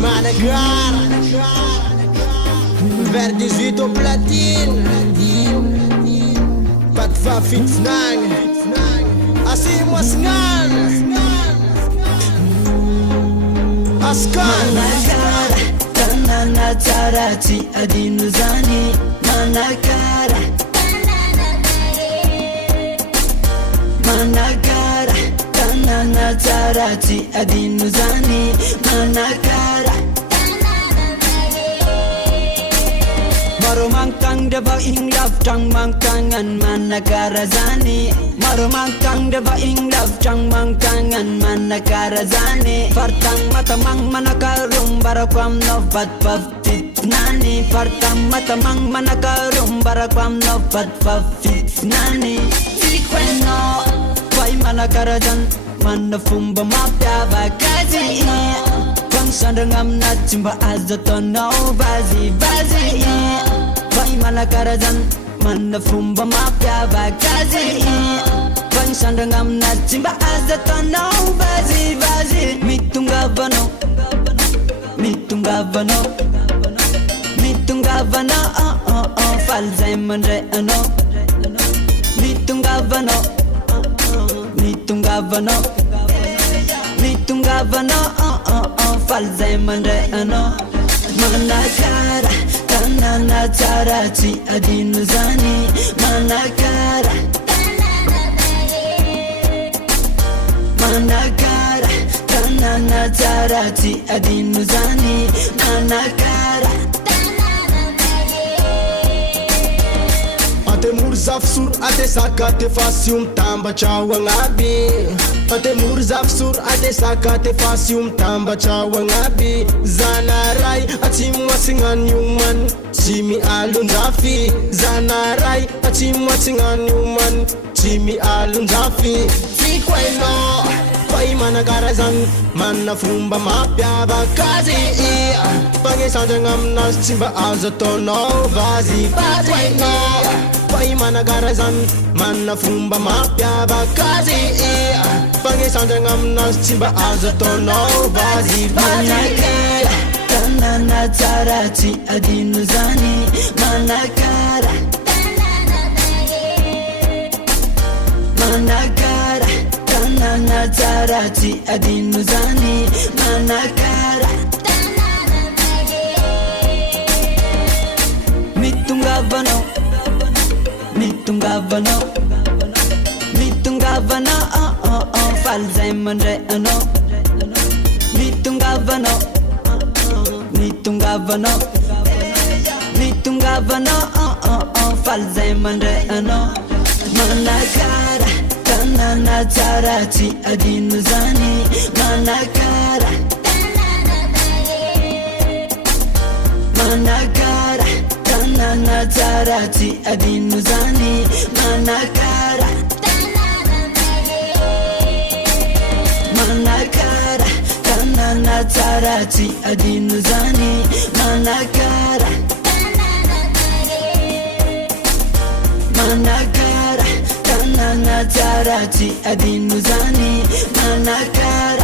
Managar vers 18 au platine. Pas de fa fit fnang Asi mo sngan Askan Manakara Tanana tarati adinu zani Manakara Manakara Tanana tarati adinu zani Manakara Marumangkang deba ing love tang mangkangan manakara zani Marumangkang deba ing love tang mangkangan manakara zani Partang matamang manakarum barakwam no pat paftit nani Partang matamang manakarum barakwam no pat paftit nani Fikweno Wai manakara zan manafumba mapya bakazi Sandangam na chimba azoto no bazi bazi Vai manakarazan mana fumba mapya bakazi Vai sandangam na chimba azoto no bazi bazi Mitunga vano Falzai manre ano Mitunga vano Falzai manre ano Manakara Tanana tarati adinu zani Manakara Manakara Tanana tarati adinu zani Manakara Ate murzafsur ate sakate fasium tamba chawang'abi Ate murzafsur ate sakate fasium tamba chawang'abi Zanarai atimwasingan yuman Chimi alunzafi Zanarai atimwasingan yuman Chimi alunzafi Fikweno Pai manakarazan Mana fumba mapya bakazi Pangisandangam na chimba azoto no vazi Fikweno Pai manakarazan Mana fumba mapya bakazi Pangisandangam na chimba azoto no vazi Manakara Tanana tarati adinu zani Manakara Manakara Tanana tarati adinu zani Manakara Mitungavano Falzai manre ano Mitungavano Falzai manre ano Manakara Tanana tarati adinu zani Manakara Tanana tarati adinu zani Manakara Tanana tarati adinu zani Manakara Tanana tarati adinu zani Manakara